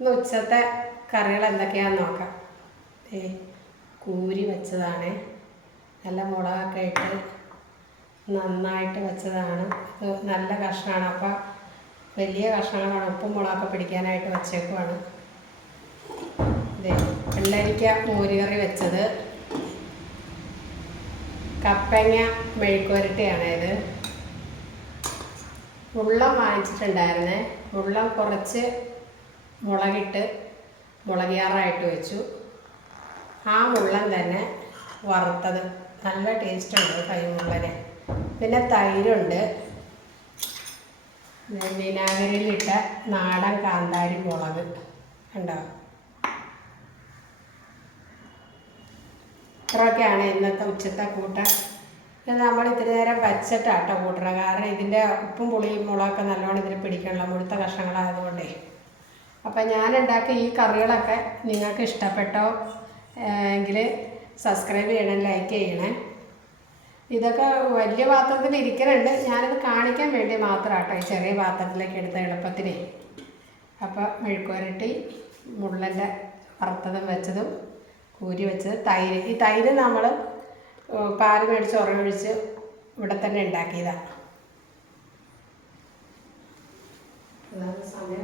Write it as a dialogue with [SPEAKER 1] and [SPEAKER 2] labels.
[SPEAKER 1] ഇന്ന് ഉച്ചത്തെ കറികൾ എന്തൊക്കെയാണെന്ന് നോക്കാം. ഏ കൂരി വെച്ചതാണ്. നല്ല മുളകൊക്കെ ഇട്ട് നന്നായിട്ട് വെച്ചതാണ്. ഇത് നല്ല കഷ്ണമാണ്. അപ്പം വലിയ കഷ്ണങ്ങളാണ്. ഉപ്പും മുളകൊക്കെ പിടിക്കാനായിട്ട് വെച്ചേക്കുവാണ്. ഇതേ വെള്ളരിക്ക മോരുകറി വെച്ചത്. കപ്പങ്ങ മെഴുക്കുവരട്ടിയാണ് ഇത്. മുള്ളം വാങ്ങിച്ചിട്ടുണ്ടായിരുന്നേ. ഉള്ളം കുറച്ച് മുളകിട്ട് മുളകിയാറായിട്ട് വെച്ചു. ആ മുള്ളൻ തന്നെ വറുത്തത്. നല്ല ടേസ്റ്റ് ഉണ്ട് കൈമുള്ളനെ പിന്നെ തൈരുണ്ട്. വിനാഗിരിയിലിട്ട നാടൻ കാന്താരി മുളക്. കണ്ടോ? ഇത്രയൊക്കെയാണ് ഇന്നത്തെ ഉച്ചത്തെ കൂട്ടം. ഇത് നമ്മൾ ഇത്തിരി നേരം വച്ചിട്ടാട്ടോ കൂട്ടണം കാരണം ഇതിന്റെ ഉപ്പും പുളിയും മുളകൊക്കെ നല്ലോണം ഇതിൽ പിടിക്കണമല്ലോ മുഴുത്ത കഷ്ണങ്ങളായതുകൊണ്ടേ. അപ്പം ഞാൻ ഉണ്ടാക്കിയ ഈ കറികളൊക്കെ നിങ്ങൾക്ക് ഇഷ്ടപ്പെട്ടോ എങ്കിൽ സബ്സ്ക്രൈബ് ചെയ്യണം ലൈക്ക് ചെയ്യണേ. ഇതൊക്കെ വലിയ പാത്രത്തിൽ ഇരിക്കുന്നുണ്ട് ഞാനത് കാണിക്കാൻ വേണ്ടി മാത്രമാട്ടോ ഈ ചെറിയ പാത്രത്തിലേക്ക് എടുത്ത എളുപ്പത്തിനെ അപ്പോൾ മെഴുക്കുവരട്ടി മുള്ളന്റെ വറുത്തതും വെച്ചതും കൂരി വെച്ചത് തൈര്. ഈ തൈര് നമ്മൾ പാൽ മേടിച്ച് ഉറവൊഴിച്ച് ഇവിടെ തന്നെ ഉണ്ടാക്കിയതാണ് സമയം.